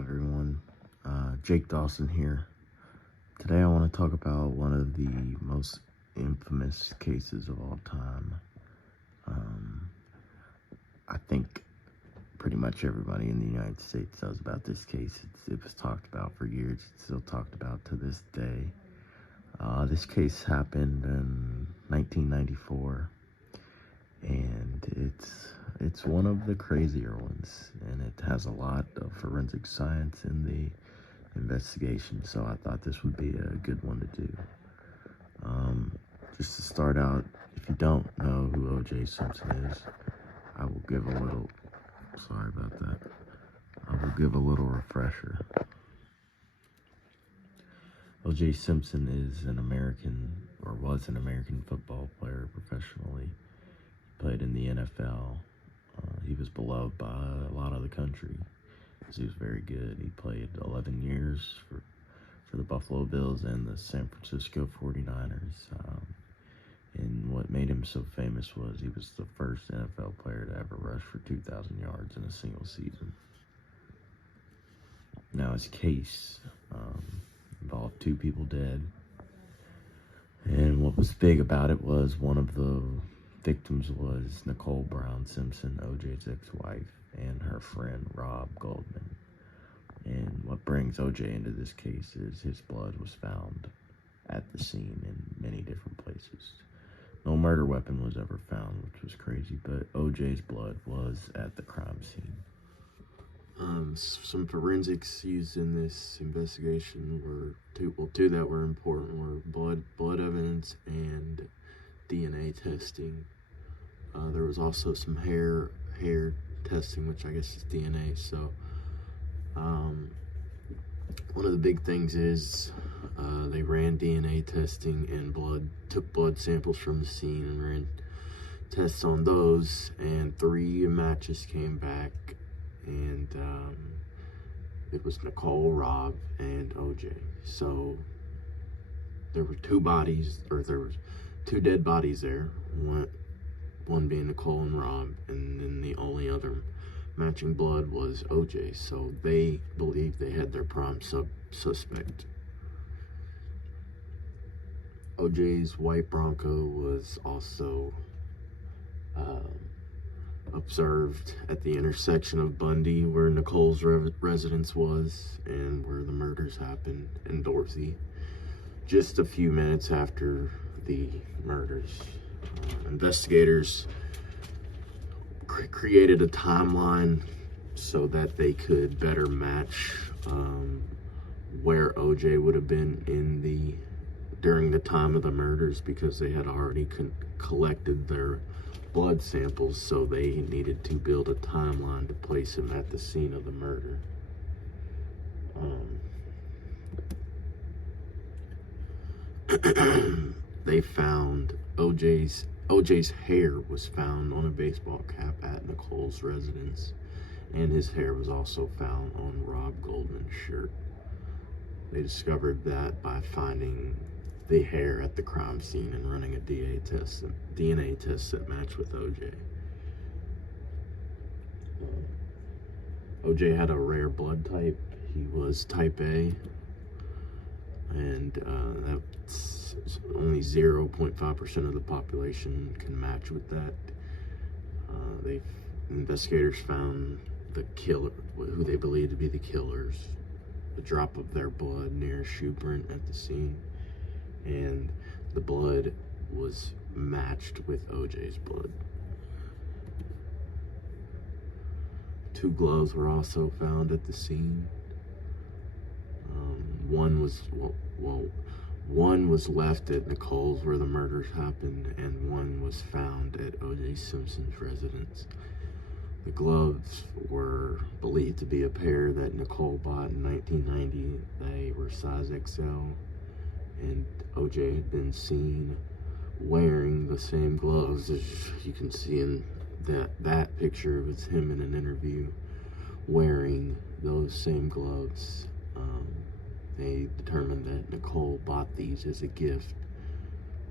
everyone. Jake Dawson here. Today I want to talk about one of the most infamous cases of all time. I think pretty much everybody in the United States knows about this case. It was talked about for years. It's still talked about to this day. This case happened in 1994, and it's one of the crazier ones, and it has a lot of forensic science in the investigation, so I thought this would be a good one to do. Just to start out, if you don't know who OJ Simpson is, I will give a little refresher. OJ Simpson is was an American football player professionally. He played in the NFL. He was beloved by a lot of the country because he was very good. He played 11 years for the Buffalo Bills and the San Francisco 49ers. And what made him so famous was he was the first NFL player to ever rush for 2,000 yards in a single season. Now, his case involved 2 people dead. And what was big about it was one of the victims was Nicole Brown Simpson, OJ's ex-wife, and her friend Rob Goldman. And what brings OJ into this case is his blood was found at the scene in many different places. No murder weapon was ever found, which was crazy, but OJ's blood was at the crime scene. Some forensics used in this investigation were two that were important were blood evidence and DNA testing. There was also some hair testing, which I guess is DNA. So one of the big things is they ran DNA testing and took blood samples from the scene and ran tests on those, and 3 matches came back, and it was Nicole, Rob, and OJ. So there were 2 dead bodies there, one being Nicole and Rob, and then the only other matching blood was OJ. So they believed they had their prime suspect. OJ's white Bronco was also observed at the intersection of Bundy, where Nicole's residence was, and where the murders happened, in Dorothy, just a few minutes after the murders. Investigators created a timeline so that they could better match where OJ would have been during the time of the murders, because they had already collected their blood samples, so they needed to build a timeline to place him at the scene of the murder. They found OJ's hair was found on a baseball cap at Nicole's residence, and his hair was also found on Rob Goldman's shirt. They discovered that by finding the hair at the crime scene and running a DNA test that matched with OJ. OJ had a rare blood type. He was type A, and that's only 0.5% of the population can match with that. Investigators found the killer, who they believe to be the killers, the drop of their blood near a shoe print at the scene, and the blood was matched with OJ's blood. 2 gloves were also found at the scene. One was left at Nicole's, where the murders happened, and one was found at OJ Simpson's residence. The gloves were believed to be a pair that Nicole bought in 1990. They were size XL, and OJ had been seen wearing the same gloves. As you can see in that picture, it was him in an interview wearing those same gloves. They determined that Nicole bought these as a gift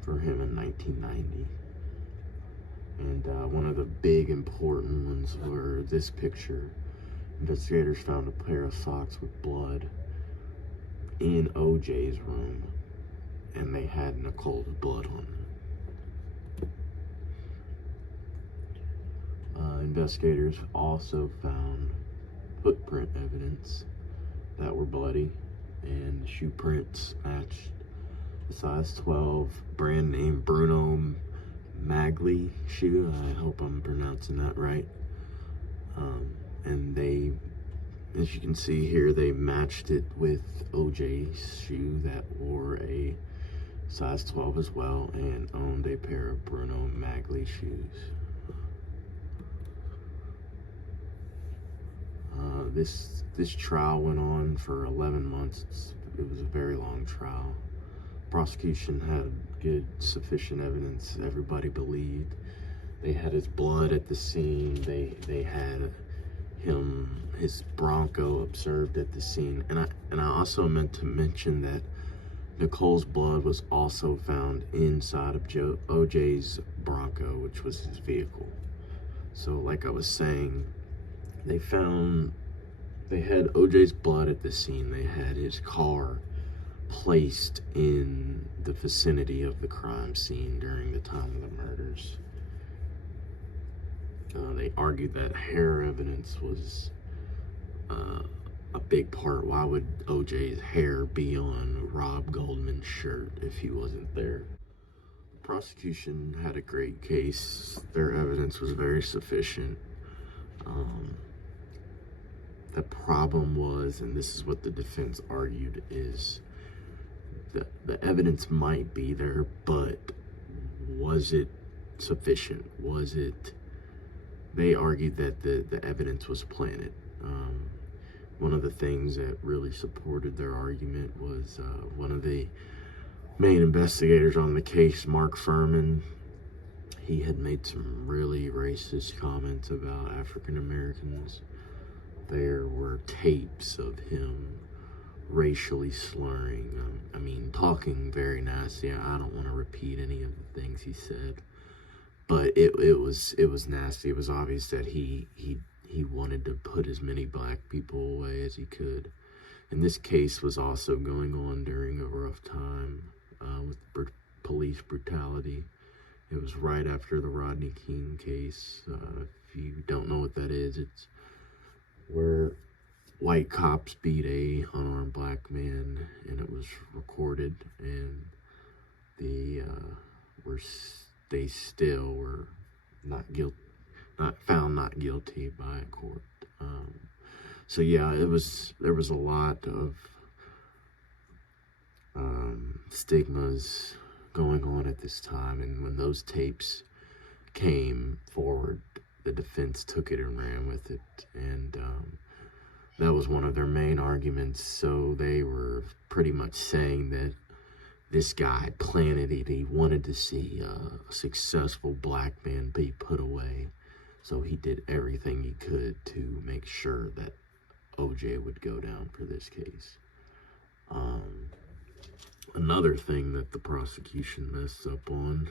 for him in 1990. And one of the big important ones were this picture Investigators found a pair of socks with blood in OJ's room, and they had Nicole's blood on them. Investigators also found footprint evidence that were bloody, and the shoe prints matched the size 12 brand name Bruno Magli shoe. I hope I'm pronouncing that right. And they, as you can see here, they matched it with OJ's shoe that wore a size 12 as well and owned a pair of Bruno Magli shoes. This trial went on for 11 months. It was a very long trial. Prosecution had good, sufficient evidence. Everybody believed. They had his blood at the scene. They had his Bronco observed at the scene. And I also meant to mention that Nicole's blood was also found inside of OJ's Bronco, which was his vehicle. So like I was saying, they had OJ's blood at the scene. They had his car placed in the vicinity of the crime scene during the time of the murders. They argued that hair evidence was a big part. Why would OJ's hair be on Rob Goldman's shirt if he wasn't there? The prosecution had a great case. Their evidence was very sufficient. The problem was, and this is what the defense argued, is the evidence might be there, but was it sufficient? They argued that the evidence was planted. One of the things that really supported their argument was one of the main investigators on the case, Mark Furman. He had made some really racist comments about African Americans. There were tapes of him racially slurring. Talking very nasty. I don't want to repeat any of the things he said, but it was nasty. It was obvious that he wanted to put as many black people away as he could. And this case was also going on during a rough time with police brutality. It was right after the Rodney King case. If you don't know what that is, it's where white cops beat a unarmed black man, and it was recorded, and they still were found not guilty by a court. So yeah, there was a lot of stigmas going on at this time, and when those tapes came forward, the defense took it and ran with it, and that was one of their main arguments. So they were pretty much saying that this guy planted it. He wanted to see a successful black man be put away, so he did everything he could to make sure that OJ would go down for this case. Another thing that the prosecution messed up on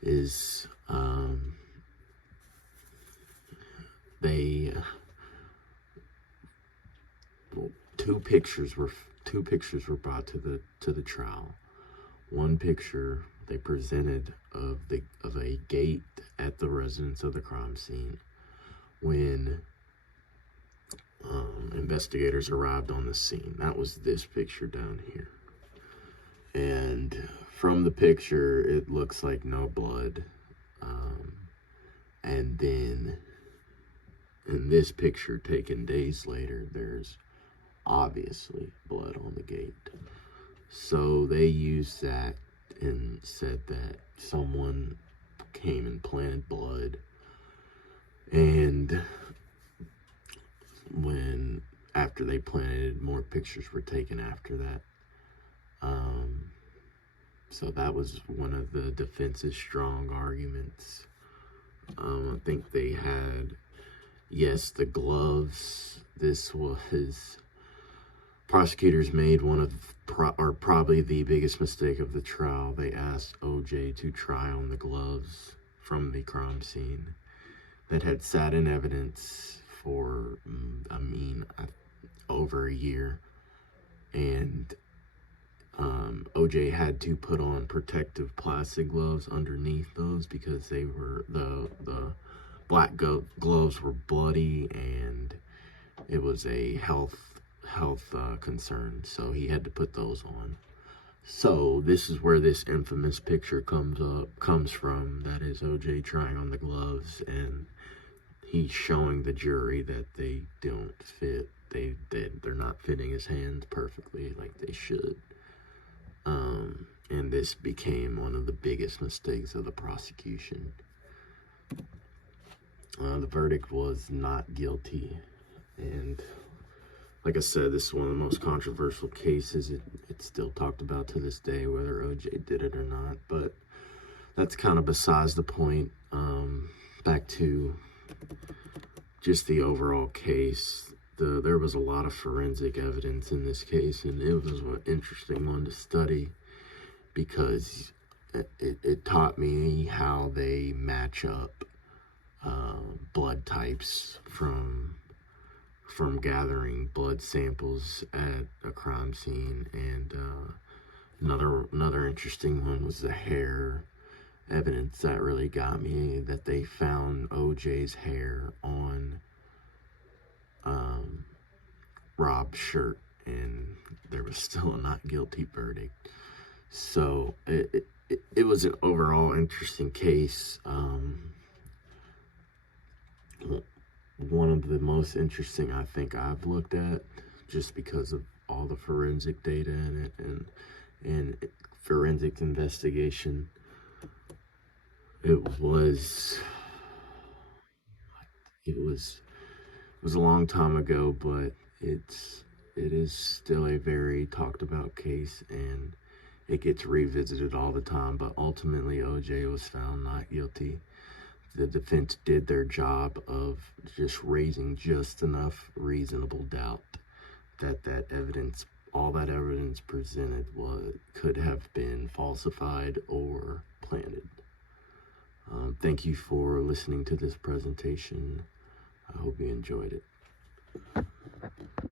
is two pictures were brought to the trial. One picture they presented of a gate at the residence of the crime scene when investigators arrived on the scene. That was this picture down here. And from the picture, it looks like no blood. And then in this picture taken days later, there's obviously blood on the gate. So they used that and said that someone came and planted blood, and after they planted, more pictures were taken after that. So that was one of the defense's strong arguments. I think they had, yes, the gloves. This was, prosecutors made one of, or probably the biggest mistake of the trial. They asked OJ to try on the gloves from the crime scene that had sat in evidence for, over a year. And OJ had to put on protective plastic gloves underneath those because they were the black gloves were bloody, and it was a health concern, so he had to put those on. So this is where this infamous picture comes from. That is OJ trying on the gloves, and he's showing the jury that they don't fit. They're not fitting his hands perfectly like they should. And this became one of the biggest mistakes of the prosecution. The verdict was not guilty, and like I said, this is one of the most controversial cases. It's still talked about to this day, whether OJ did it or not, but that's kind of besides the point. Back to just the overall case. There was a lot of forensic evidence in this case, and it was an interesting one to study because it taught me how they match up blood types from gathering blood samples at a crime scene. And another interesting one was the hair evidence that really got me, that they found OJ's hair on Rob's shirt, and there was still a not guilty verdict. So it was an overall interesting case. One of the most interesting I think I've looked at, just because of all the forensic data in it and forensic investigation. It was a long time ago, but it is still a very talked about case, and it gets revisited all the time. But ultimately, OJ was found not guilty. The defense did their job of just raising just enough reasonable doubt that evidence, all that evidence presented, could have been falsified or planted. Thank you for listening to this presentation. I hope you enjoyed it.